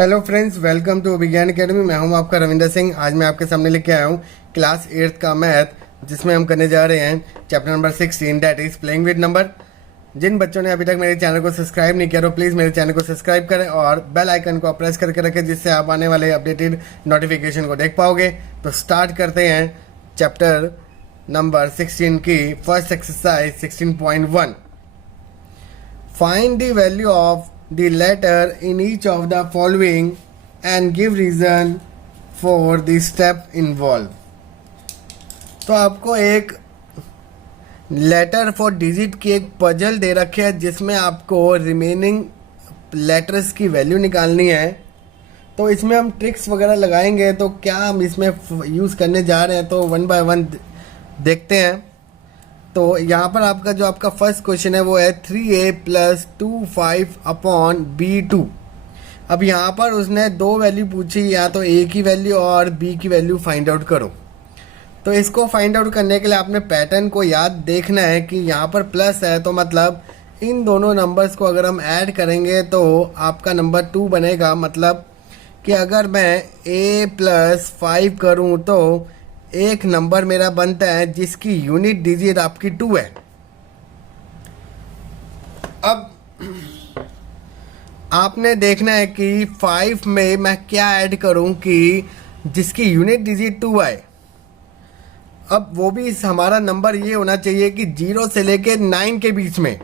Hello friends, welcome to विज्ञान academy. मैं हूं आपका रविंदर सिंह। आज मैं आपके सामने लेके आया हूं क्लास 8th का मैथ, जिसमें हम करने जा रहे हैं chapter number 16, that is playing with number. जिन बच्चों ने अभी तक मेरे चैनल को सब्सक्राइब नहीं किया तो प्लीज़ मेरे चैनल को सब्सक्राइब करें और बेल आइकन को प्रेस करके रखें, जिससे आप आने वाले अपडेटेड नोटिफिकेशन को देख पाओगे। तो स्टार्ट करते हैं चैप्टर नंबर 16 की first exercise 16.1। Find the value of the letter in each of the following and give reason for the step involved। तो आपको एक लेटर फॉर डिजिट की एक पजल दे रखी है, जिसमें आपको रिमेनिंग लेटर्स की वैल्यू निकालनी है। तो इसमें हम ट्रिक्स वगैरह लगाएंगे, तो क्या हम इसमें यूज़ करने जा रहे हैं, तो वन बाय वन देखते हैं। तो यहाँ पर आपका फर्स्ट क्वेश्चन है वो है 3a + 25 अपॉन b2। अब यहाँ पर उसने दो वैल्यू पूछी, या तो a की वैल्यू और b की वैल्यू फाइंड आउट करो। तो इसको फाइंड आउट करने के लिए आपने पैटर्न को याद देखना है कि यहाँ पर प्लस है, तो मतलब इन दोनों नंबर्स को अगर हम ऐड करेंगे तो आपका नंबर 2 बनेगा। मतलब कि अगर मैं a + 5 करूँ तो एक नंबर मेरा बनता है जिसकी यूनिट डिजिट आपकी 2 है। अब आपने देखना है कि 5 में मैं क्या ऐड करूं कि जिसकी यूनिट डिजिट 2 आए। अब वो भी हमारा नंबर ये होना चाहिए कि 0 से लेके 9 के बीच में।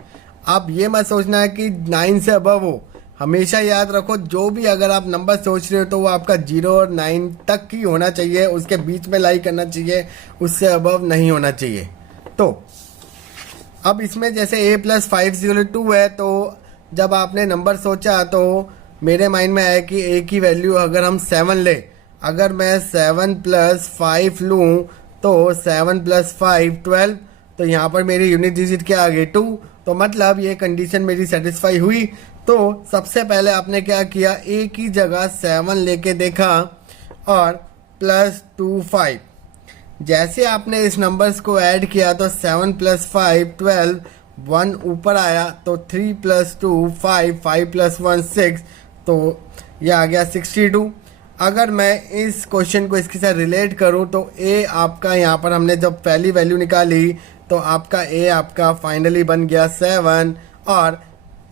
अब ये मत सोचना है कि 9 से अबव हो। हमेशा याद रखो, जो भी अगर आप नंबर सोच रहे हो तो वो आपका 0 और 9 तक ही होना चाहिए, उसके बीच में लाई करना चाहिए, उससे अबव नहीं होना चाहिए। तो अब इसमें जैसे a + 5 = 2 है, तो जब आपने नंबर सोचा तो मेरे माइंड में आया कि a की वैल्यू अगर हम 7 ले, अगर मैं 7 + 5 लूँ तो 7 + 5 12। तो यहाँ पर मेरी यूनिट डिजिट क्या आ गई 2। तो मतलब ये कंडीशन मेरी सेटिस्फाई हुई। तो सबसे पहले आपने क्या किया, a की जगह 7 लेके देखा और +2 5। जैसे आपने इस नंबर्स को ऐड किया तो 7 + 5 12, 1 ऊपर आया, तो 3 + 2 5, 5 + 1 6, तो ये आ गया 62। अगर मैं इस क्वेश्चन को इसके साथ रिलेट करूं तो a आपका यहाँ पर हमने जब पहली वैल्यू निकाली तो आपका a आपका फाइनली बन गया 7। और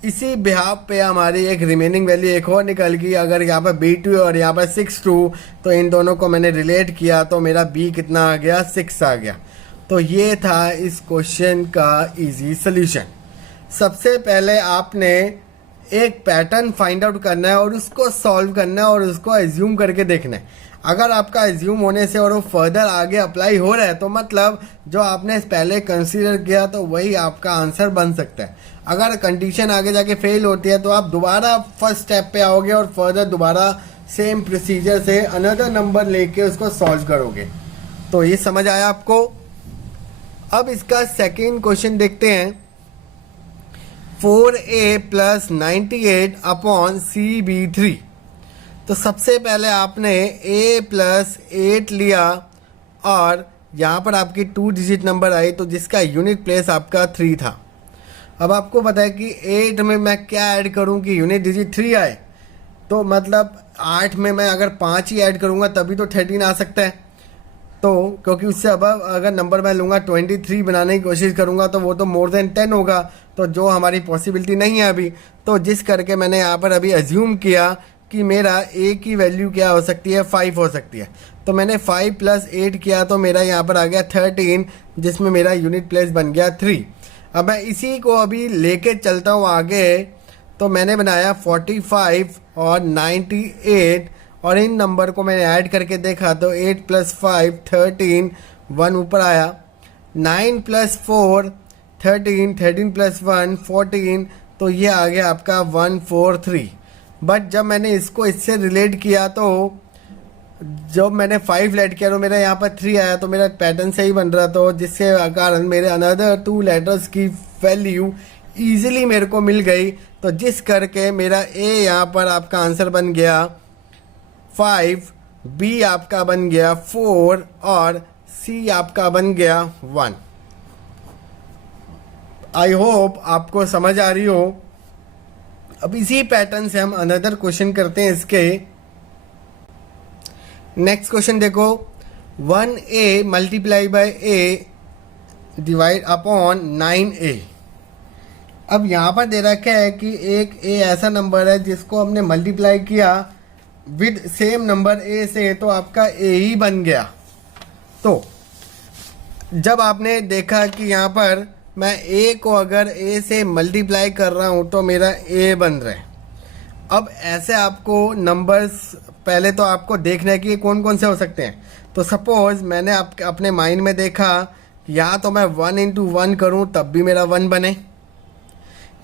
इसी बिहाफ पे हमारी एक रिमेनिंग वैल्यू एक और निकल गई। अगर यहाँ पर b2 और यहाँ पर 62, तो इन दोनों को मैंने रिलेट किया तो मेरा b कितना आ गया, 6 आ गया। तो ये था इस क्वेश्चन का इजी सोल्यूशन। सबसे पहले आपने एक पैटर्न फाइंड आउट करना है और उसको सॉल्व करना है और उसको एज्यूम करके देखना है। अगर आपका एज्यूम होने से और वो फर्दर आगे अप्लाई हो रहा है तो मतलब जो आपने पहले कंसीडर किया तो वही आपका आंसर बन सकता है। अगर कंडीशन आगे जाके फेल होती है तो आप दोबारा फर्स्ट स्टेप पे आओगे और फर्दर दोबारा सेम प्रोसीजर से अनदर नंबर लेके उसको सॉल्व करोगे। तो ये समझ आया आपको। अब इसका सेकेंड क्वेश्चन देखते हैं। 4a + 98 upon cb3। तो सबसे पहले आपने a + 8 लिया और यहाँ पर आपकी 2 डिजिट नंबर आई, तो जिसका यूनिट प्लेस आपका 3 था। अब आपको पता है कि 8 में मैं क्या ऐड करूँ कि यूनिट डिजिट 3 आए। तो मतलब 8 में मैं अगर 5 ही ऐड करूँगा तभी तो 13 आ सकता है। तो क्योंकि उससे अब अगर नंबर मैं लूँगा 23 बनाने की कोशिश करूँगा तो वो तो मोर देन 10 होगा, तो जो हमारी पॉसिबिलिटी नहीं है अभी। तो जिस करके मैंने यहाँ पर अभी अज्यूम किया कि मेरा a की वैल्यू क्या हो सकती है, 5 हो सकती है। तो मैंने 5 + 8 किया तो मेरा यहाँ पर आ गया 13, जिसमें मेरा यूनिट प्लेस बन गया 3। अब मैं इसी को अभी लेके चलता हूँ आगे। तो मैंने बनाया 45 और 98 और इन नंबर को मैंने ऐड करके देखा तो 8 + 5 13, 1 ऊपर आया, 9 + 4 13, 13 + 1 14, तो ये आ गया आपका 143। बट जब मैंने इसको इससे रिलेट किया तो जब मैंने 5 ऐड किया तो मेरा यहाँ पर 3 आया, तो मेरा पैटर्न सही बन रहा, तो जिससे कारण मेरे अनदर 2 लेटर्स की वैल्यू ईजिली मेरे को मिल गई। तो जिस करके मेरा a यहाँ पर आपका आंसर बन गया 5, b आपका बन गया 4 और c आपका बन गया 1। आई होप आपको समझ आ रही हो। अब इसी पैटर्न से हम अनदर क्वेश्चन करते हैं इसके। नेक्स्ट क्वेश्चन देखो, 1a multiply by a divide upon 9a। अब यहाँ पर दे रखा है कि एक a ऐसा नंबर है जिसको हमने मल्टीप्लाई किया विद सेम नंबर a से, तो आपका a ही बन गया। तो जब आपने देखा कि यहाँ पर मैं a को अगर a से मल्टीप्लाई कर रहा हूँ तो मेरा a बन रहा है। अब ऐसे आपको नंबर्स पहले तो आपको देखना है कि ये कौन कौन से हो सकते हैं। तो सपोज मैंने अपने माइंड में देखा, या तो मैं 1 इंटू 1 करूँ तब भी मेरा 1 बने,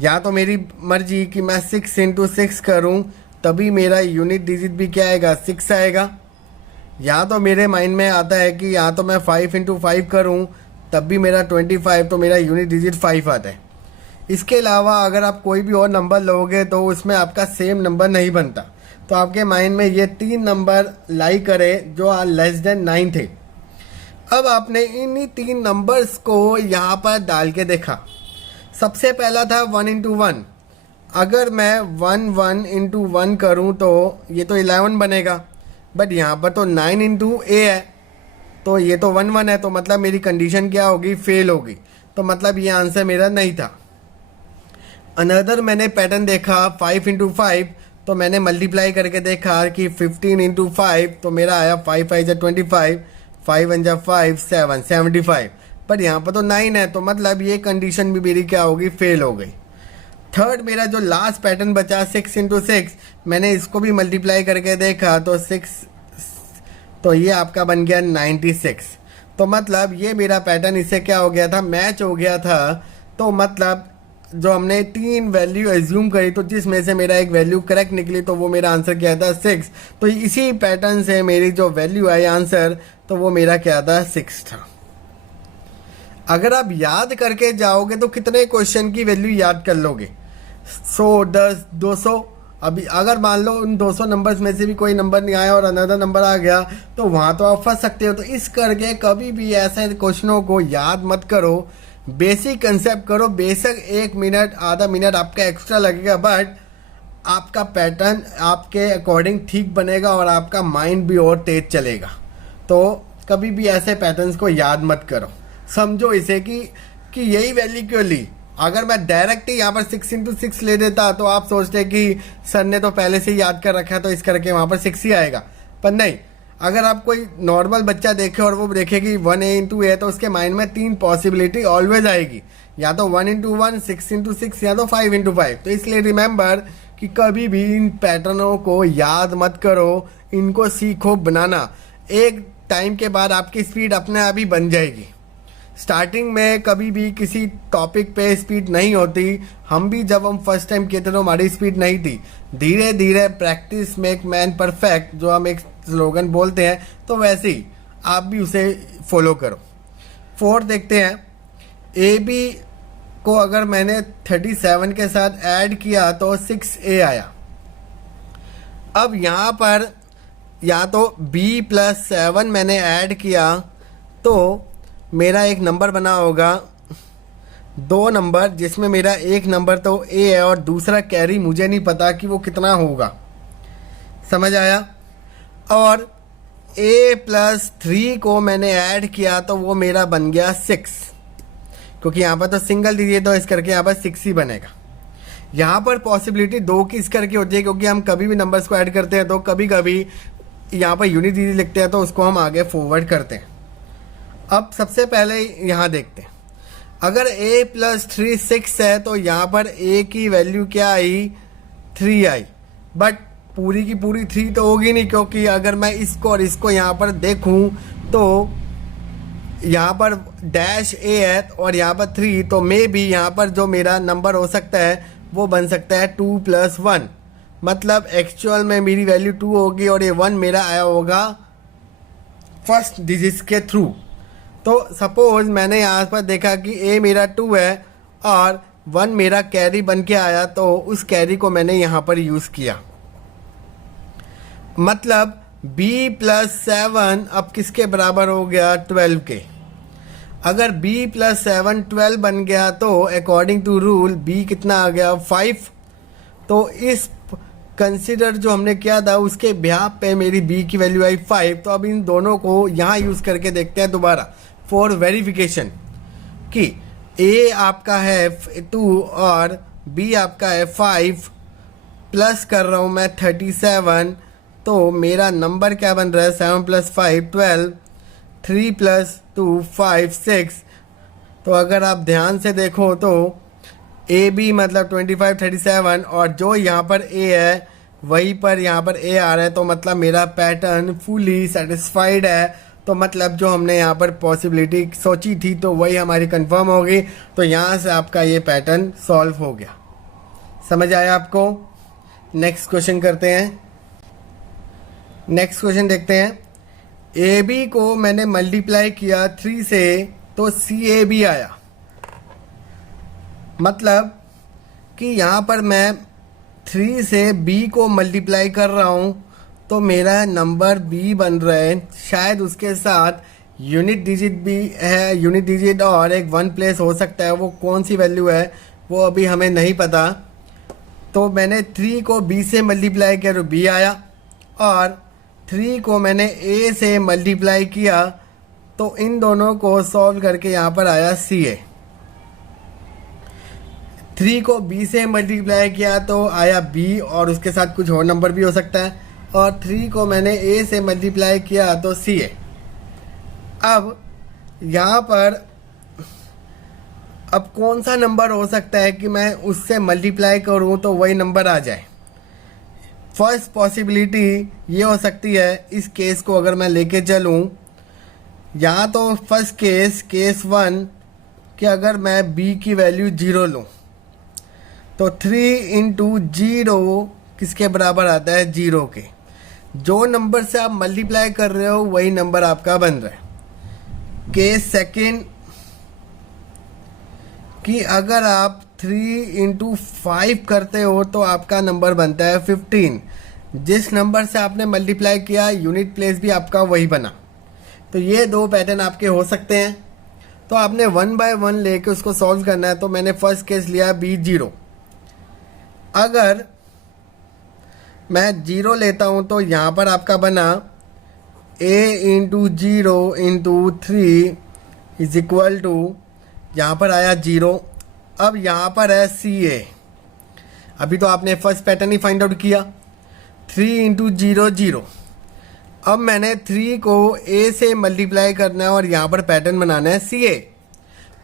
या तो मेरी मर्जी कि मैं 6 इंटू 6 करूँ तभी मेरा यूनिट डिजिट भी क्या आएगा, 6 आएगा। या तो मेरे माइंड में आता है कि या तो मैं 5 इंटू 5 करूँ तब भी मेरा 25, तो मेरा यूनिट डिजिट 5 आता है। इसके अलावा अगर आप कोई भी और नंबर लोगे तो उसमें आपका सेम नंबर नहीं बनता। तो आपके माइंड में ये 3 नंबर लाई करे जो लेस देन 9 थे। अब आपने इन्हीं 3 नंबर्स को यहाँ पर डाल के देखा। सबसे पहला था 1 इंटू 1। अगर मैं 1 इंटू 1 करूँ तो ये तो 11 बनेगा, बट यहाँ पर तो 9 इंटू a है, तो ये तो 1 1 है, तो मतलब मेरी कंडीशन क्या होगी, फेल होगी। तो मतलब ये आंसर मेरा नहीं था। अनदर मैंने पैटर्न देखा 5 इंटू 5, तो मैंने मल्टीप्लाई करके देखा कि 15 इंटू 5, तो मेरा आया 5 5 जा 25, 5 1 जा 5 7 75। पर यहाँ पर तो 9 है, तो मतलब ये कंडीशन भी मेरी क्या होगी, फेल हो गई। थर्ड मेरा जो लास्ट पैटर्न बचा 6 इंटू 6, मैंने इसको भी मल्टीप्लाई करके देखा तो 6, तो ये आपका बन गया 96। तो मतलब ये मेरा पैटर्न इससे क्या हो गया था, मैच हो गया था। तो मतलब जो हमने 3 वैल्यू एज्यूम करी तो जिसमें से मेरा एक वैल्यू करेक्ट निकली, तो वो मेरा आंसर क्या था, 6। तो इसी पैटर्न से मेरी जो वैल्यू आई आंसर, तो वो मेरा क्या था, 6 था। अगर आप याद करके जाओगे तो कितने क्वेश्चन की वैल्यू याद कर लोगे, 100 10 200। अभी अगर मान लो उन 200 नंबर्स में से भी कोई नंबर नहीं आया और अनदर नंबर आ गया, तो वहाँ तो आप फंस सकते हो। तो इस करके कभी भी ऐसे क्वेश्चनों को याद मत करो, बेसिक कंसेप्ट करो। बेशक 1 मिनट आधा मिनट आपका एक्स्ट्रा लगेगा, बट आपका पैटर्न आपके अकॉर्डिंग ठीक बनेगा और आपका माइंड भी और तेज चलेगा। तो कभी भी ऐसे पैटर्न्स को याद मत करो, समझो इसे कि यही वैल्यू क्यों ली। अगर मैं डायरेक्ट ही यहाँ पर 6 इंटू 6 ले देता तो आप सोचते कि सर ने तो पहले से ही याद कर रखा है तो इस करके वहाँ पर 6 ही आएगा। पर नहीं, अगर आप कोई नॉर्मल बच्चा देखे और वो देखे कि 1 इंटू ए, तो उसके माइंड में 3 पॉसिबिलिटी ऑलवेज आएगी, या तो 1 इंटू 1, 6 इंटू 6, या तो 5 इंटू 5। तो इसलिए रिमेंबर कि कभी भी इन पैटर्नों को याद मत करो, इनको सीखो बनाना। एक टाइम के बाद आपकी स्पीड अपने आप ही बन जाएगी। स्टार्टिंग में कभी भी किसी टॉपिक पे स्पीड नहीं होती। हम भी जब हम फर्स्ट टाइम किए थे तो हमारी स्पीड नहीं थी। धीरे धीरे प्रैक्टिस मेक मैन परफेक्ट, जो हम एक स्लोगन बोलते हैं, तो वैसे ही आप भी उसे फॉलो करो। 4 देखते हैं, ए बी को अगर मैंने 37 के साथ ऐड किया तो 6a आया। अब यहाँ पर या तो b प्लस 7 मैंने ऐड किया तो मेरा एक नंबर बना होगा, 2 नंबर, जिसमें मेरा एक नंबर तो a है और दूसरा कैरी मुझे नहीं पता कि वो कितना होगा। समझ आया? और a प्लस 3 को मैंने ऐड किया तो वो मेरा बन गया 6, क्योंकि यहाँ पर तो सिंगल डिजिट तो इस करके यहाँ पर 6 ही बनेगा। यहाँ पर पॉसिबिलिटी 2 की इस करके होती है क्योंकि हम कभी भी नंबर्स को ऐड करते हैं तो कभी कभी यहाँ पर यूनिट डिजिट लिखते हैं तो उसको हम आगे फॉरवर्ड करते हैं। अब सबसे पहले यहाँ देखते हैं, अगर a प्लस 3 6 है तो यहाँ पर a की वैल्यू क्या आई, 3 आई। बट पूरी की पूरी 3 तो होगी नहीं, क्योंकि अगर मैं इसको और इसको यहाँ पर देखूँ तो यहाँ पर डैश a है और यहाँ पर 3, तो मे भी यहाँ पर जो मेरा नंबर हो सकता है वो बन सकता है 2 प्लस 1। मतलब एक्चुअल में मेरी वैल्यू 2 होगी और ये 1 मेरा आया होगा फर्स्ट डिजिट के थ्रू। तो सपोज मैंने यहाँ पर देखा कि a मेरा 2 है और 1 मेरा कैरी बन के आया, तो उस कैरी को मैंने यहाँ पर यूज़ किया। मतलब b प्लस 7 अब किसके बराबर हो गया, 12 के। अगर b प्लस 7 12 बन गया तो अकॉर्डिंग टू रूल b कितना आ गया, 5। तो इस कंसिडर जो हमने किया था उसके ब्याह पे मेरी बी की वैल्यू आई 5। तो अब इन दोनों को यहाँ यूज़ करके देखते हैं दोबारा फॉर वेरिफिकेशन कि ए आपका है 2 और बी आपका है 5, प्लस कर रहा हूँ मैं 37। तो मेरा नंबर क्या बन रहा है 7 + 5 12, 3 + 2 5 6। तो अगर आप ध्यान से देखो तो ए बी मतलब 25 37 और जो यहाँ पर ए है वहीं पर यहाँ पर ए आ रहा है। तो मतलब मेरा पैटर्न फुली सेटिस्फाइड है। तो मतलब जो हमने यहाँ पर पॉसिबिलिटी सोची थी तो वही हमारी कंफर्म हो गई। तो यहाँ से आपका ये पैटर्न सॉल्व हो गया। समझ आया आपको? नेक्स्ट क्वेश्चन करते हैं। नेक्स्ट क्वेश्चन देखते हैं। ए बी को मैंने मल्टीप्लाई किया 3 से तो सी ए बी आया। मतलब कि यहाँ पर मैं 3 से b को मल्टीप्लाई कर रहा हूँ तो मेरा नंबर b बन रहा है। शायद उसके साथ यूनिट डिजिट भी है, यूनिट डिजिट और एक 1 प्लेस हो सकता है। वो कौन सी वैल्यू है वो अभी हमें नहीं पता। तो मैंने 3 को b से मल्टीप्लाई किया तो b आया और 3 को मैंने a से मल्टीप्लाई किया तो इन दोनों को सॉल्व करके यहाँ पर आया सी ए। 3 को b से मल्टीप्लाई किया तो आया b और उसके साथ कुछ और नंबर भी हो सकता है। और 3 को मैंने a से मल्टीप्लाई किया तो सी ए। अब यहाँ पर अब कौन सा नंबर हो सकता है कि मैं उससे मल्टीप्लाई करूँ तो वही नंबर आ जाए। फर्स्ट पॉसिबिलिटी ये हो सकती है, इस केस को अगर मैं लेके चलूँ या तो फर्स्ट केस 1 कि अगर मैं b की वैल्यू 0 लूँ तो 3 × 0 किसके बराबर आता है 0 के। जो नंबर से आप मल्टीप्लाई कर रहे हो वही नंबर आपका बन रहा है। केस सेकंड कि अगर आप 3 × 5 करते हो तो आपका नंबर बनता है 15। जिस नंबर से आपने मल्टीप्लाई किया यूनिट प्लेस भी आपका वही बना। तो ये दो पैटर्न आपके हो सकते हैं। तो आपने 1 बाय 1 लेके उसको सॉल्व करना है। तो मैंने फर्स्ट केस लिया b 0। अगर मैं 0 लेता हूँ तो यहाँ पर आपका बना a × 0 × 3 = यहाँ पर आया 0। अब यहाँ पर है सी ए। अभी तो आपने फर्स्ट पैटर्न ही फाइंड आउट किया 3 × 0 0। अब मैंने 3 को a से मल्टीप्लाई करना है और यहाँ पर पैटर्न बनाना है सी ए।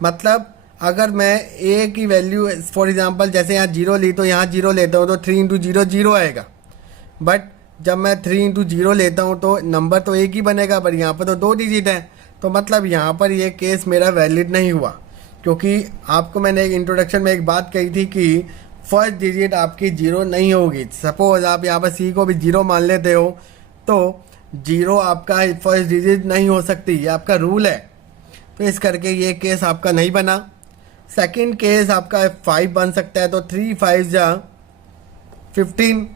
मतलब अगर मैं a की वैल्यू फॉर एग्जांपल जैसे यहाँ 0 ली तो यहाँ 0 लेता हूँ तो 3 × 0 0 आएगा। बट जब मैं 3 × 0 लेता हूँ तो नंबर तो एक ही बनेगा, पर यहाँ पर तो 2 डिजिट है। तो मतलब यहाँ पर ये केस मेरा वैलिड नहीं हुआ, क्योंकि आपको मैंने एक इंट्रोडक्शन में एक बात कही थी कि फर्स्ट डिजिट आपकी 0 नहीं होगी। सपोज आप यहाँ पर सी को भी 0 मान लेते हो तो 0 आपका फर्स्ट डिजिट नहीं हो सकती, ये आपका रूल है। तो इस करके ये केस आपका नहीं बना। सेकंड केस आपका 5 बन सकता है। तो 3 5 जा 15।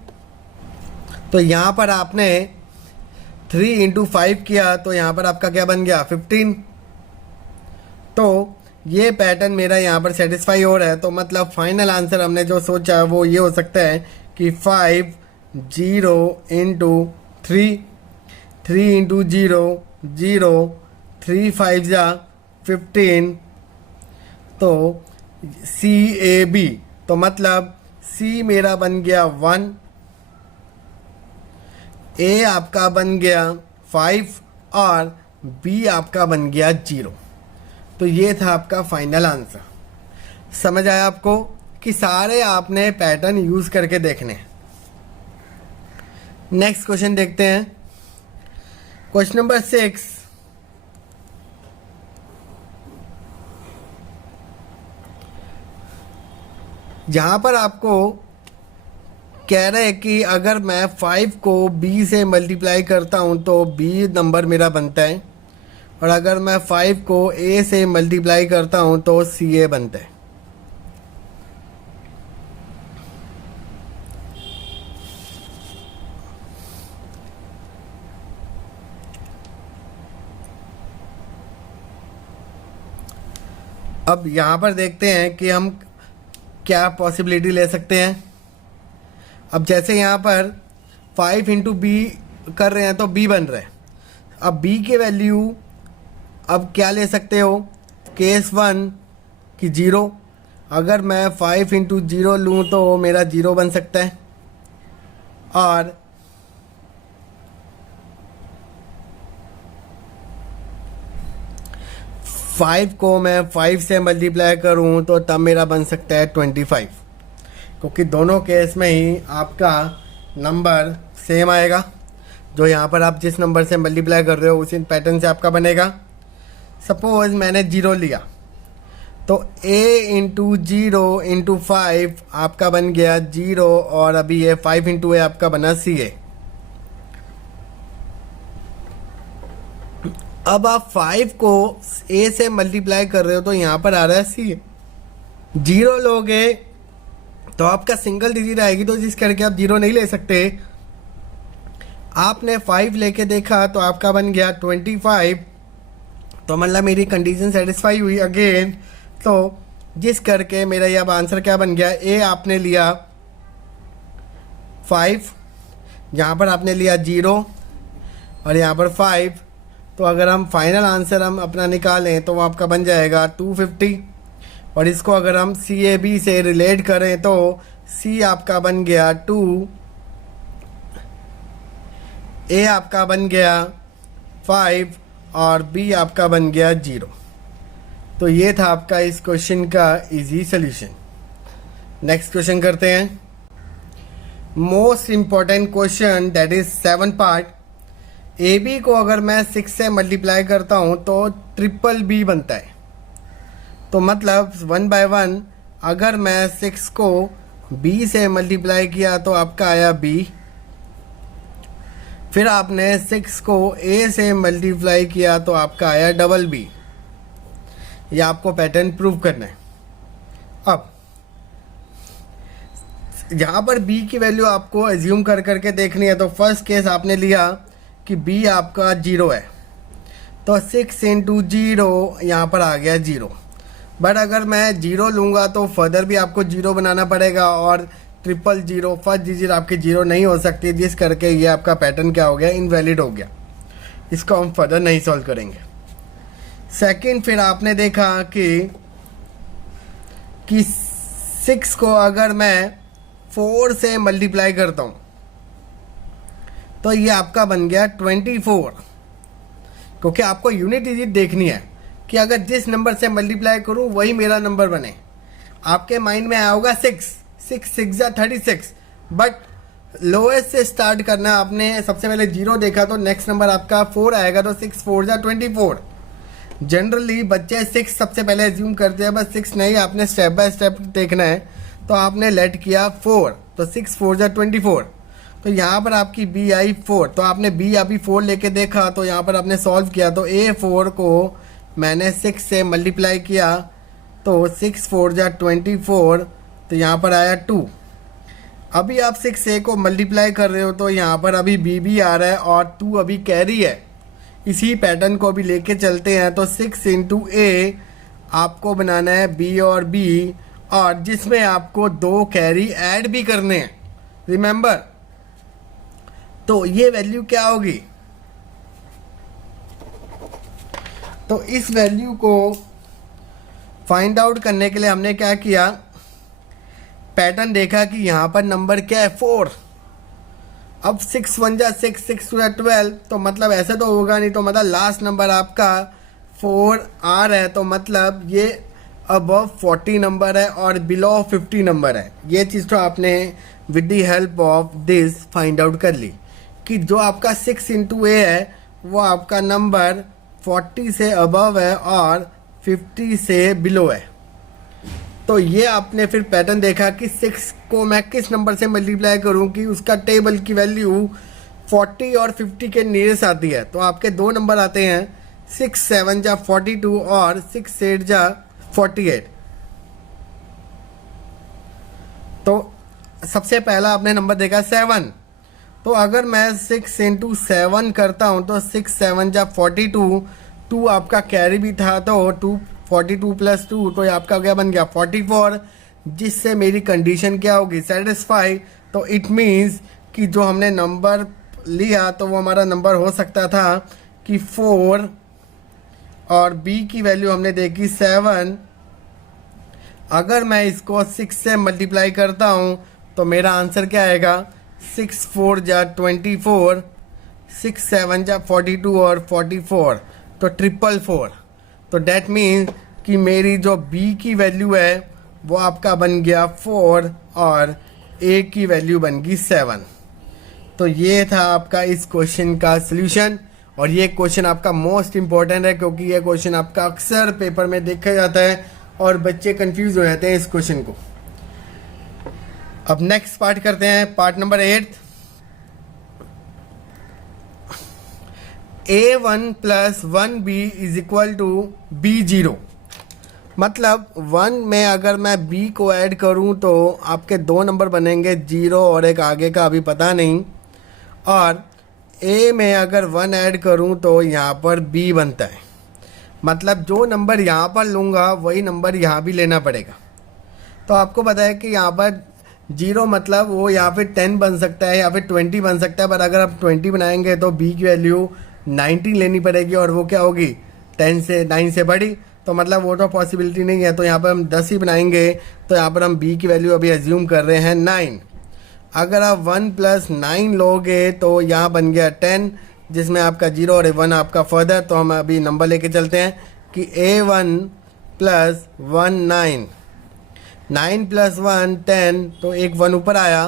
तो यहाँ पर आपने 3 × 5 किया तो यहाँ पर आपका क्या बन गया 15। तो ये पैटर्न मेरा यहाँ पर सेटिस्फाई हो रहा है। तो मतलब फाइनल आंसर हमने जो सोचा वो ये हो सकता है कि 5 0 × 3 3 × 0 0 3 5 जा 15। तो सी ए बी, तो मतलब सी मेरा बन गया 1, ए आपका बन गया 5 और बी आपका बन गया 0। तो ये था आपका फाइनल आंसर। समझ आया आपको कि सारे आपने पैटर्न यूज करके देखने। नेक्स्ट क्वेश्चन देखते हैं। Question number 6। जहां पर आपको कह रहे हैं कि अगर मैं 5 को b से मल्टीप्लाई करता हूं तो b नंबर मेरा बनता है, और अगर मैं 5 को a से मल्टीप्लाई करता हूं तो सी ए बनता है। अब यहाँ पर देखते हैं कि हम क्या पॉसिबिलिटी ले सकते हैं। अब जैसे यहाँ पर 5 इंटू बी कर रहे हैं तो बी बन रहा है। अब बी की वैल्यू अब क्या ले सकते हो, केस 1 की 0। अगर मैं 5 इंटू 0 लूँ तो मेरा 0 बन सकता है, और फाइव को मैं 5 से मल्टीप्लाई करूं तो तब मेरा बन सकता है 25, क्योंकि दोनों केस में ही आपका नंबर सेम आएगा। जो यहाँ पर आप जिस नंबर से मल्टीप्लाई कर रहे हो उसी पैटर्न से आपका बनेगा। सपोज मैंने 0 लिया तो a इंटू 0 इंटू 5 आपका बन गया 0, और अभी ये 5 इंटू ए आपका बना CA। अब आप 5 को a से मल्टीप्लाई कर रहे हो तो यहाँ पर आ रहा है CA। 0 लोगे तो आपका सिंगल डिजिट आएगी, तो जिस करके आप 0 नहीं ले सकते। आपने 5 लेके देखा तो आपका बन गया 25, तो मतलब मेरी कंडीशन सेटिस्फाई हुई अगेन। तो जिस करके मेरा ये अब आंसर क्या बन गया, ए आपने लिया 5, यहाँ पर आपने लिया 0 और यहाँ पर 5। तो अगर हम फाइनल आंसर हम अपना निकालें तो वो आपका बन जाएगा 250। और इसको अगर हम CAB से रिलेट करें तो C आपका बन गया 2, A आपका बन गया 5 और B आपका बन गया 0। तो ये था आपका इस क्वेश्चन का इजी सॉल्यूशन। नेक्स्ट क्वेश्चन करते हैं। Most important question, that is 7 part. AB को अगर मैं 6 से मल्टीप्लाई करता हूँ तो ट्रिपल B बनता है। तो मतलब 1 बाय 1 अगर मैं 6 को B से मल्टीप्लाई किया तो आपका आया B। फिर आपने 6 को A से मल्टीप्लाई किया तो आपका आया डबल B। ये आपको पैटर्न प्रूव करना है। अब यहाँ पर B की वैल्यू आपको एज्यूम कर करके देखनी है। तो फर्स्ट केस आपने लिया कि B आपका 0 है, तो 6 इंटू 0 यहाँ पर आ गया 0। बट अगर मैं 0 लूँगा तो फर्दर भी आपको 0 बनाना पड़ेगा, और ट्रिपल 0 फर्स्ट डिजिट आपकी 0 नहीं हो सकती, जिस करके ये आपका पैटर्न क्या हो गया, इनवैलिड हो गया। इसको हम फर्दर नहीं सॉल्व करेंगे। सेकंड, फिर आपने देखा कि 6 को अगर मैं 4 से मल्टीप्लाई करता हूँ तो ये आपका बन गया 24, क्योंकि आपको यूनिट डिजिट देखनी है कि अगर जिस नंबर से मल्टीप्लाई करूँ वही मेरा नंबर बने। आपके माइंड में आया होगा 6 6 36, बट लोएस्ट से स्टार्ट करना। आपने सबसे पहले 0 देखा तो नेक्स्ट नंबर आपका 4 आएगा, तो 6 4 24। जनरली बच्चे 6 सबसे पहले एज्यूम करते हैं, बस 6 नहीं, आपने स्टेप बाय स्टेप देखना है। तो आपने लेट किया 4, तो 6 4 24। तो यहाँ पर आपकी B आई 4, तो आपने B अभी 4 लेके देखा तो यहाँ पर आपने सॉल्व किया तो A4 को मैंने 6 से मल्टीप्लाई किया तो 6 4 24, तो यहाँ पर आया 2। अभी आप 6A को मल्टीप्लाई कर रहे हो तो यहाँ पर अभी B भी आ रहा है और 2 अभी कैरी है। इसी पैटर्न को अभी लेके चलते हैं। तो 6 इंटू A आपको बनाना है B और B, और जिसमें आपको 2 कैरी ऐड भी करने हैं, रिमेंबर। तो ये वैल्यू क्या होगी, तो इस वैल्यू को फाइंड आउट करने के लिए हमने क्या किया, पैटर्न देखा कि यहाँ पर नंबर क्या है 4। अब 6 1 जा 6 6 2 12, तो मतलब ऐसा तो होगा नहीं, तो मतलब लास्ट नंबर आपका 4 आ रहा है, तो मतलब ये अबव 40 नंबर है और बिलो 50 नंबर है। ये चीज़ तो आपने with the help of this find out कर ली कि जो आपका 6 इंटू A है वो आपका नंबर 40 से अबव है और 50 से बिलो है। तो ये आपने फिर पैटर्न देखा कि 6 को मैं किस नंबर से मल्टीप्लाई करूं कि उसका टेबल की वैल्यू 40 और 50 के नियरेस्ट आती है। तो आपके 2 नंबर आते हैं, 6 7 जा 42 और 6 8 जा 48। तो सबसे पहला आपने नंबर देखा 7, तो अगर मैं 6 इंटू 7 करता हूं तो 6 7 जा 42, 2 आपका कैरी भी था तो 2 42 प्लस 2, तो आपका क्या बन गया 44। जिससे मेरी कंडीशन क्या होगी, सेटिस्फाई। तो इट मीन्स कि जो हमने नंबर लिया तो वो हमारा नंबर हो सकता था कि 4 और बी की वैल्यू हमने देखी 7। अगर मैं इसको 6 से मल्टीप्लाई करता हूँ तो मेरा आंसर क्या आएगा, 6 4 जा 24, 6 7 जा 42 और 44, तो 444। तो डैट मीन्स कि मेरी जो बी की वैल्यू है वो आपका बन गया 4 और ए की वैल्यू बन गई 7। तो ये था आपका इस क्वेश्चन का सल्यूशन। और ये क्वेश्चन आपका मोस्ट इम्पॉर्टेंट है क्योंकि ये क्वेश्चन आपका अक्सर पेपर में देखा जाता है और बच्चे कंफ्यूज हो जाते हैं इस क्वेश्चन को। अब नेक्स्ट पार्ट करते हैं, part number 8। A1 plus 1B is equal to B0। मतलब 1 में अगर मैं B को ऐड करूं तो आपके 2 नंबर बनेंगे, 0 और एक आगे का अभी पता नहीं। और A में अगर 1 ऐड करूं तो यहाँ पर B बनता है। मतलब जो नंबर यहाँ पर लूँगा वही नंबर यहाँ भी लेना पड़ेगा। तो आपको पता है कि यहाँ पर 0 मतलब वो यहाँ पे 10 बन सकता है या फिर 20 बन सकता है, पर अगर आप 20 बनाएंगे तो B की वैल्यू 19 लेनी पड़ेगी और वो क्या होगी, 9 से बड़ी। तो मतलब वो तो पॉसिबिलिटी नहीं है। तो यहाँ पर हम 10 ही बनाएंगे। तो यहाँ पर हम B की वैल्यू अभी एज्यूम कर रहे हैं 9। अगर आप 1 प्लस 9 लोगे तो यहाँ बन गया 10, जिसमें आपका 0 और 1 आपका फर्दर। तो हम अभी नंबर लेके चलते हैं कि A1 प्लस 1 9, 9 प्लस 1 10, तो एक 1 ऊपर आया।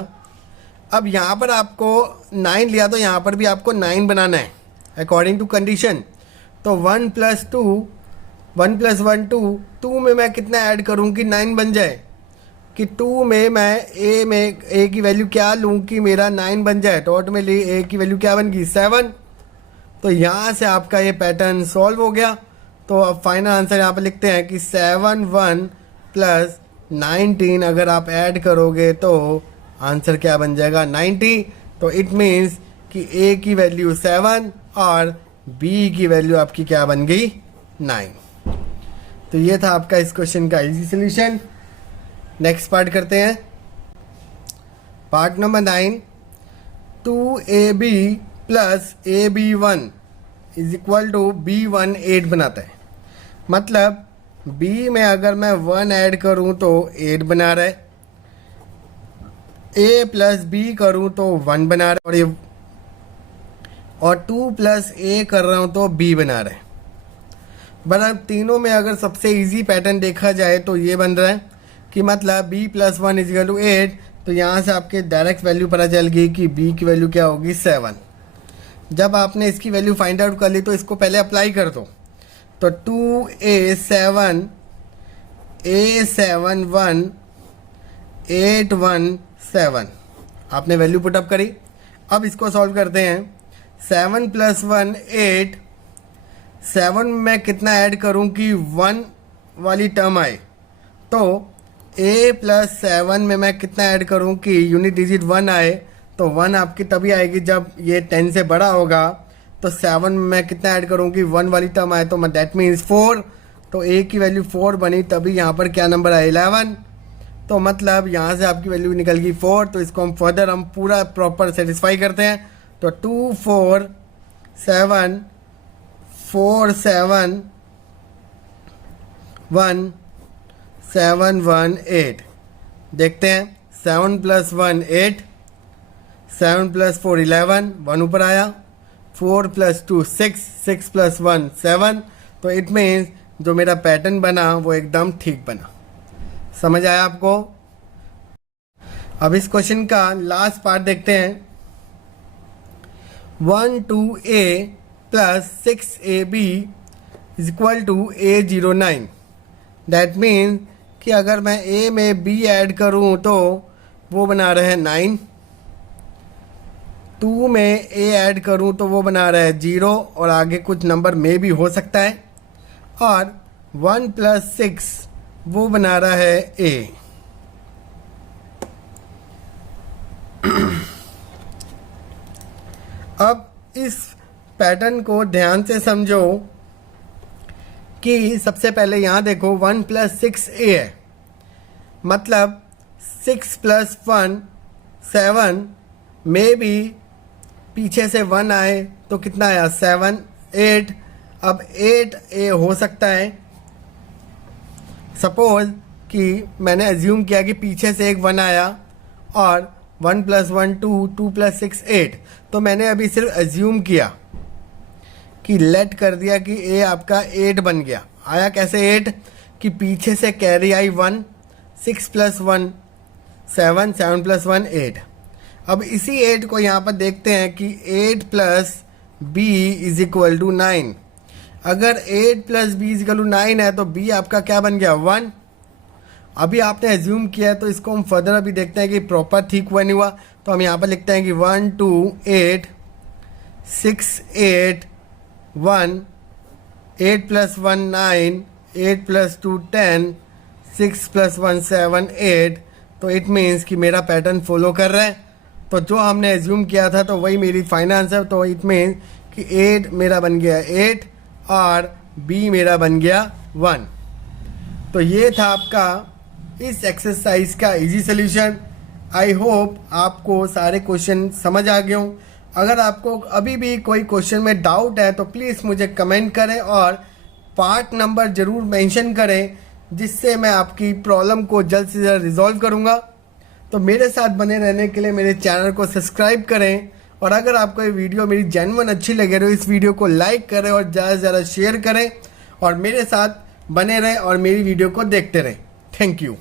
अब यहाँ पर आपको 9 लिया तो यहाँ पर भी आपको 9 बनाना है अकॉर्डिंग टू कंडीशन। तो 1 प्लस 2, 1 प्लस 1 2, 2 में मैं कितना ऐड करूँ कि 9 बन जाए, कि 2 में मैं ए की वैल्यू क्या लूँ कि मेरा 9 बन जाए। तो ऑटोमेटिकली ए की वैल्यू क्या बन गई, 7। तो यहाँ से आपका ये पैटर्न सॉल्व हो गया। तो अब फाइनल आंसर यहाँ पर लिखते हैं कि 7 1 प्लस 19 अगर आप ऐड करोगे तो आंसर क्या बन जाएगा, 90। तो इट मीन्स कि ए की वैल्यू 7 और बी की वैल्यू आपकी क्या बन गई, 9। तो ये था आपका इस क्वेश्चन का इजी सॉल्यूशन। नेक्स्ट पार्ट करते हैं, part number 9। 2AB plus AB1 is equal to B1 8 बनाता है। मतलब B में अगर मैं 1 ऐड करूं तो 8 बना रहा है, A प्लस B करूं तो 1 बना रहा है, और 2 प्लस A कर रहा हूं तो B बना रहा है। बराबर तीनों में अगर सबसे इजी पैटर्न देखा जाए तो ये बन रहा है कि मतलब B plus 1 is equal to 8। तो यहाँ से आपके डायरेक्ट वैल्यू पता चल गई कि B की वैल्यू क्या होगी, 7। जब आपने इसकी वैल्यू फाइंड आउट कर ली तो इसको पहले अप्लाई कर दो। तो 2A7 A7 1 8 1 7 आपने वैल्यू पुटअप करी। अब इसको सॉल्व करते हैं। 7 प्लस 1 8, 7 में कितना ऐड करूं कि 1 वाली टर्म आए। तो A प्लस 7 में मैं कितना ऐड करूं कि यूनिट डिजिट 1 आए। तो 1 आपकी तभी आएगी जब ये 10 से बड़ा होगा। तो 7 में मैं कितना ऐड करूं कि 1 वाली टर्म आए, तो दैट मीन्स 4। तो A की वैल्यू 4 बनी, तभी यहाँ पर क्या नंबर आया, 11। तो मतलब यहाँ से आपकी वैल्यू निकल गई 4। तो इसको हम फर्दर हम पूरा प्रॉपर सेटिस्फाई करते हैं। तो 2 4 7 4 7 1 7 1 8। देखते हैं, 7 प्लस 1 8, 7 प्लस 4 11, 1 ऊपर आया, 4 प्लस 2 6, 6 प्लस 1 7। तो इट मीन्स जो मेरा पैटर्न बना वो एकदम ठीक बना। समझ आया आपको? अब इस क्वेश्चन का लास्ट पार्ट देखते हैं। 12A plus 6AB is equal to A09। That means कि अगर मैं A में B ऐड करूं तो वो बना रहे हैं 9, 2 में A ऐड करूं तो वो बना रहा है 0 और आगे कुछ नंबर में भी हो सकता है, और 1 प्लस 6 वो बना रहा है A। अब इस पैटर्न को ध्यान से समझो कि सबसे पहले यहाँ देखो 1 प्लस 6 A है। मतलब 6 + 1 7 में भी पीछे से 1 आए तो कितना आया 7 8। अब 8 ए हो सकता है, सपोज कि मैंने एज्यूम किया कि पीछे से एक 1 आया और 1 + 1 2 2 + 6 8, तो मैंने अभी सिर्फ एज्यूम किया कि लेट कर दिया कि ए आपका 8 बन गया। आया कैसे 8 कि पीछे से कैरी आई 1, 6 + 1 7, 7 + 1 8। अब इसी 8 को यहाँ पर देखते हैं कि 8 + b = 9। अगर 8 + b = 9 है तो b आपका क्या बन गया 1। अभी आपने एज्यूम किया है तो इसको हम फर्दर अभी देखते हैं कि प्रॉपर ठीक हुआ नहीं हुआ। तो हम यहाँ पर लिखते हैं कि 1 2 8 6 8 1 8 + 1 9 8 + 2 10 6 + 1 7 8। तो इट मीन्स कि मेरा पैटर्न फॉलो कर रहा है। तो जो हमने एज्यूम किया था तो वही मेरी फाइनल आंसर। तो इट मीन्स कि 8 मेरा बन गया 8 और b मेरा बन गया 1। तो ये था आपका इस एक्सरसाइज का इजी सोल्यूशन। आई होप आपको सारे क्वेश्चन समझ आ गए हों। अगर आपको अभी भी कोई क्वेश्चन में डाउट है तो प्लीज़ मुझे कमेंट करें और पार्ट नंबर ज़रूर मेंशन करें, जिससे मैं आपकी प्रॉब्लम को जल्द से जल्द रिजॉल्व करूंगा। तो मेरे साथ बने रहने के लिए मेरे चैनल को सब्सक्राइब करें, और अगर आपको ये वीडियो मेरी जेन्युइन अच्छी लगे तो इस वीडियो को लाइक करें और ज़्यादा से ज़्यादा शेयर करें और मेरे साथ बने रहें और मेरी वीडियो को देखते रहें। Thank you.